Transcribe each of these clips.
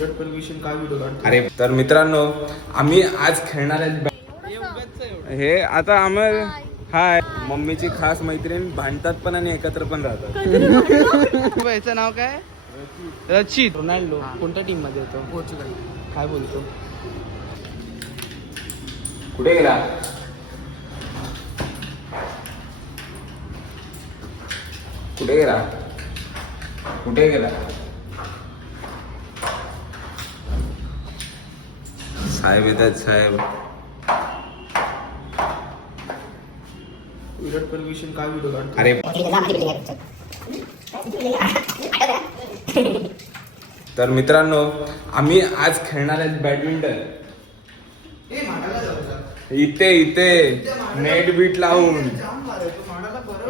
अरे तर मित्रांनो, आम्ही आज खेळणार आहे हे आता आम्हाला हाय मम्मीची खास मैत्रीण, भांडतात पण आणि एकत्र पण राहतात. याचं नाव काय? रचित. रोनाल्डो कोणत्या टीम मध्ये येतो? पोर्चुगल. काय बोलतो? कुठे गेला? कुठे गेला? कुठे गेला? साहेब येतात साहेब. विराट परमिशन काय व्हिडिओ काढतो? अरे तर मित्रांनो, आम्ही आज खेळणार आहे बॅडमिंटन. इथे इथे नेट बीट लावून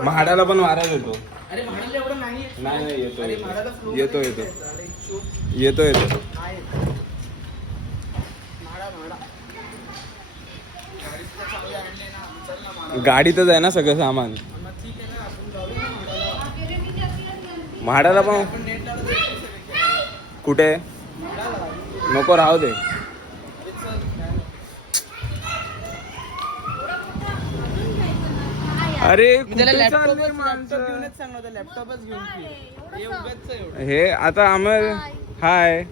म्हाडाला पण वारा येतो. अरे म्हणाले एवढं नाही. नाही येतो येतो येतो येतो येतो. गाडीतच आहे ना सगळं सामान. म्हाडाला पण कुठे नको राहू दे. अरे लॅपटॉपच घेऊन हे आता आम्हाला हाय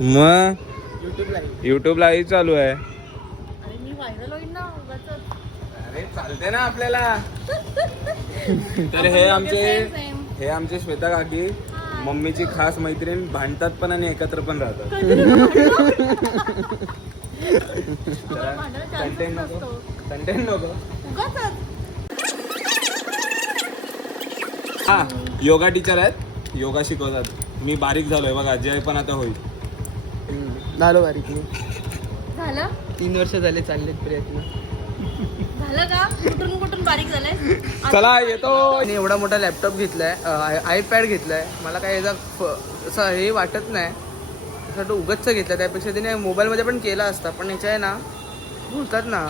मग युट्यूब लाईव्ह चालू आहे. अरे चालते ना आपल्याला. तर हे आमचे श्वेता काकी, मम्मीची खास मैत्रीण, भांडतात पण आणि एकत्र पण राहतात. कंटेंट नको. हा योगा टीचर आहेत, योगा शिकवतात. मी बारीक झालोय बघा, जय पण आता होईल. झालो बारीक मी. झालं 3 वर्ष झाले चाललेत प्रयत्न. झालं का? कुठून कुठून बारीक झालंय? चला येतो. आणि एवढा मोठा लॅपटॉप घेतलाय, आयपॅड घेतलाय. मला काय याचा असं हे वाटत नाही, असं उगच घेतलं. त्यापेक्षा तिने मोबाईलमध्ये पण केला असता, पण याच्या आहे ना बोलतात ना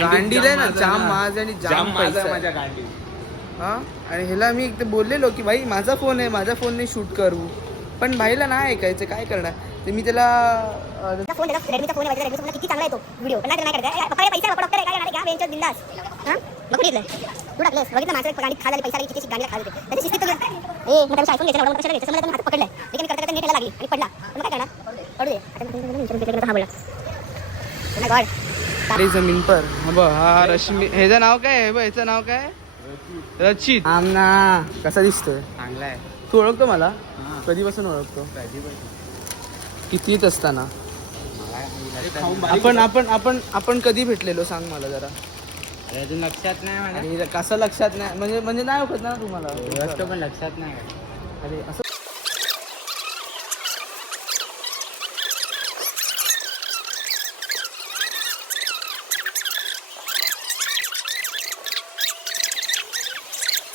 गांडीला आहे ना जाम माज आणि जाम पैसा आहे. माझ्या गांडीत. हा आणि ह्याला मी एकदा बोललेलो की भाई माझा फोन आहे, माझ्या फोनने शूट करू, पण भाईला नाही ऐकायचं. काय करणार ते मी त्याला फोन देतो. रेडमीचा फोन आहे, रेडमीचा फोन किती चांगला आहे तो व्हिडिओ, पण नाही करत. पकडे पैसा पकडे काय करणार? घ्या बेंचवर बिंदास. हां नको घेतलं तू टाकलेस. बघितलं माझं गाडी खाली पैसा किती गाडीला खाली होते. त्याची शिस्तीत ए मग त्याचा आयफोन घ्यायचा, एवढा मोठा कशाला घ्यायचा? मला हात पकडलाय. लेकिन करता नेट लागली आणि पडला. मग काय करणार? पडू दे. आता हा बोला ओ माय गॉड. सारी जमीन पर. हा रश्मी. ह्याचं नाव काय आहे? ह्याचं नाव काय? रचित. आमना कसा दिसतोय? चांगला आहे. तू ओळखतो मला? कधीपासून ओळखतो? कितीत असताना. आपण कधी भेटलेलो सांग मला जरा. अजून लक्षात नाही मला. आणि कसं लक्षात नाही म्हणजे नाही ओळखत ना तुम्हाला? गोष्ट पण लक्षात नाही. अरे असं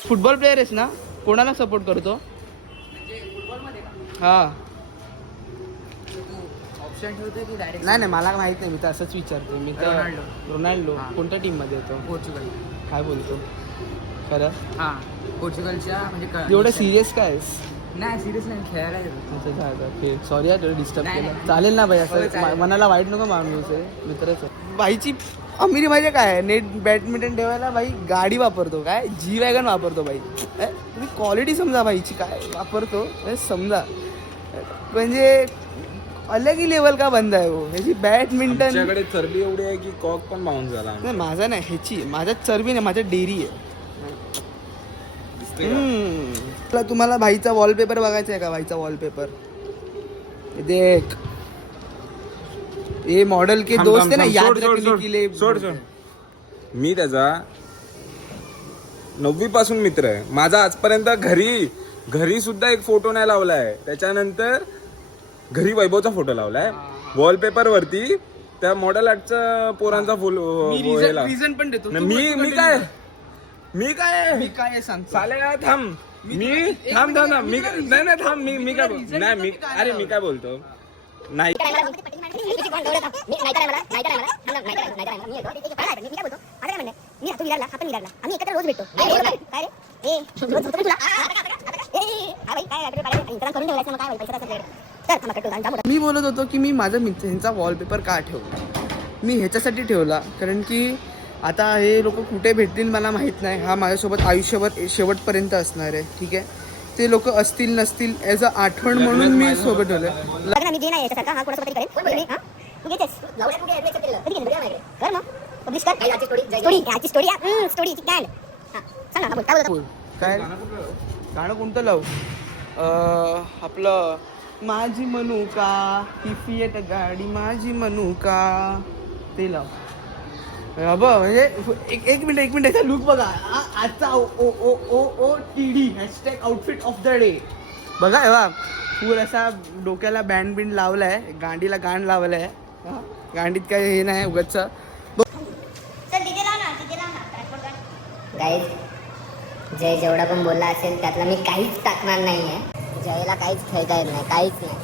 फुटबॉल प्लेअर आहेस ना? कोणाला सपोर्ट करतो? हा नाही मला माहित नाही, मी तर असंच विचारतो. मी तर रोनाल्डो कोणत्या टीम मध्ये येतो? पोर्चुगल. काय बोलतो खरं? हा पोर्चुगलच्या म्हणजे एवढं सिरियस काय आहेस? नाही सिरियस नाही, खेळायला गेलो. सॉरी यार डिस्टर्ब केलं. चालेल ना भाई, असं मनाला वाईट नको माणूस आहे, मित्रच आहे. भाईची अमिरी म्हणजे काय? नेट बॅडमिंटन ठेवायला भाई गाडी वापरतो, काय जी वॅगन वापरतो भाई. तुम्ही क्वालिटी समजा भाईची काय वापरतो समजा. म्हणजे अलग ही लेवल का बंद आहे हो ह्याची. बॅडमिंटन चरबी एवढी आहे की कॉक पण बाउन्स झाला. नाही माझा नाही, ह्याची. माझ्यात चरबी नाही, माझ्या डेअरी आहे. तुम्हाला भाईचा वॉलपेपर बघायचा आहे का? भाईचा वॉलपेपर देख. ये मॉडल के दोस्त है ना, याद रखने के लिए. सोड. मी त्याचा 9वी पासून मित्र आहे. माझा आजपर्यंत घरी सुद्धा एक फोटो नाही लावलाय. त्याच्यानंतर घरी वैभवचा फोटो लावलाय वॉलपेपर वरती. त्या मॉडेल आर्टचा पोरांचा फुल रिझन पण देतो. मी काय सांगतो चालेल थांब. मी काय बोलतो नाही. आम्ही एकत्र रोज भेटतो. काय रे? चल थांबा कट जाऊ. मी बोलत होतो की मी माझा ह्यांचा वॉलपेपर का ठेवला. मी ह्याच्यासाठी ठेवला कारण की आता हे लोक कुठे भेटतील मला माहीत नाही. हा माझ्यासोबत आयुष्यभर शेवटपर्यंत असणार आहे. ठीक आहे. ते लोक असतील नसतील ॲज अ आठवण म्हणून मी सोबत ठेवलं. लग्न मी घेणार याच्यासारखा हा कोणासोबत तरी करेल. हा तू घेतेस कधी घेणार कर मग पब्लिश कर याची स्टोरी स्टोरी कॅन्ड. हा सांग ना काय बोलतो. काय गाणं कोणतं लावू. आपलं माझी मनुका ही फिएट गाडी माझी मनुका ते लाव. म्हणजे एक मिनिट याचा लुक बघा. आजचा OOTD hashtag outfit of the day बघा. हे बा पूर असा डोक्याला बँड बिंड लावलाय. गांडीला गाण लावलाय. गांडीत काय हे नाही उगाच. गाईज जय जेवढा पण बोलला असेल त्यातला मी काहीच टाकणार नाहीये. जयला काहीच खेळता येत नाही काहीच नाही.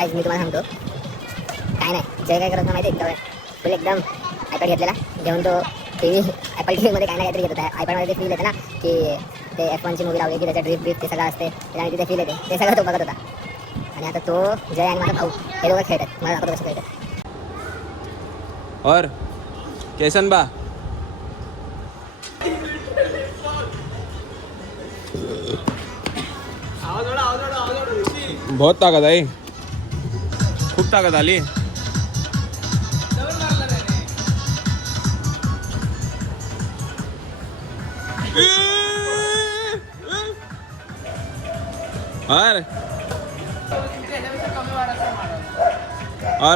गाईज मी तुम्हाला सांगतो काय नाही. जय काय करत माहिती आहे फुल एकदम आयपॅड घेतलेला घेऊन तो टी व्ही ॲपल टी व्हीमध्ये काय ना काहीतरी घेत होता. आयपॅडमध्ये ते फील येते ना की ते F1ची मूवी लावली की त्याच्या ड्रिप ते सगळं असते त्याच्याने तिथे फील येते. ते सगळं तो बघत होता. आणि आता तो जय आणि माझा भाऊ हे दोघं खेळतात. मला दाखवतो कसं खेळतात. और कैसन बा बहुत ताकद आहे. खूप ताकद आली.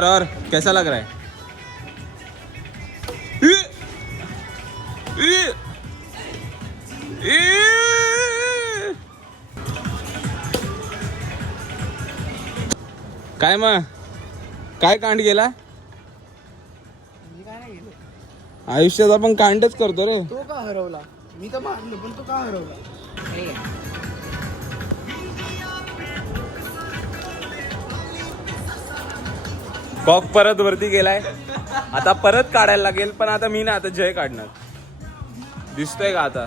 और कैसा लग रहा है. काय मग काय कांड गेला आयुष्यात. आपण कांडच करतो रे. तो का हरवला. मी तर मारलो पण तो का हरवला. कॉक परत वरती गेलाय. आता परत काढायला लागेल. पण आता मी ना आता जय काढणार. दिसतोय का आता.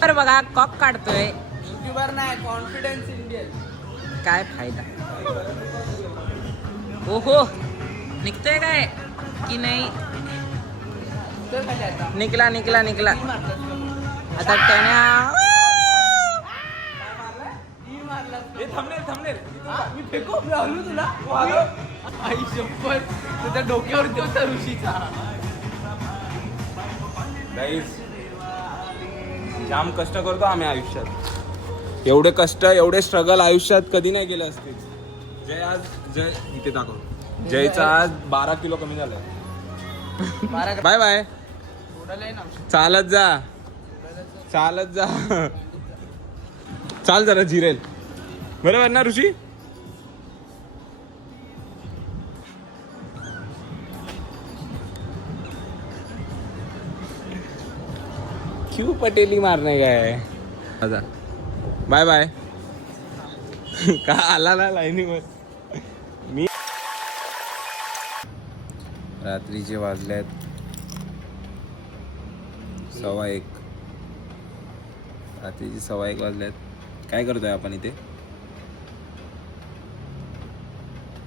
तर बघा कॉक काढतोय. युट्यूबर नाही कॉन्फिडन्स इंडियन. काय फायदा. ओहो निघतोय काय की नाही. निकला निकला निकला. आता त्याने मी फेको मी हलू तुला. आई शपथ तुझ्या डोक्यावरती होता ऋषीचा. जाम कष्ट करतो आम्ही आयुष्यात. एवढे कष्ट एवढे स्ट्रगल आयुष्यात कधी नाही केले असते. जय आज जय इथे दाखव. जयचा आज 12 किलो कमी झालाय. Bye bye. चालत जा चालत जा. चाल जरा जिरेल. बरोबर ना ऋषी. क्यों पटेली मारने गए. Bye bye. का आला ना लाईनीवर मी. रात्रीचे वाजल्यात 1:15. रात्रीचे 1:15 वाजल्यात. काय करतोय आपण इथे?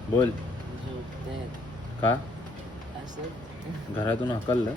बोल. का घरातून हकललं?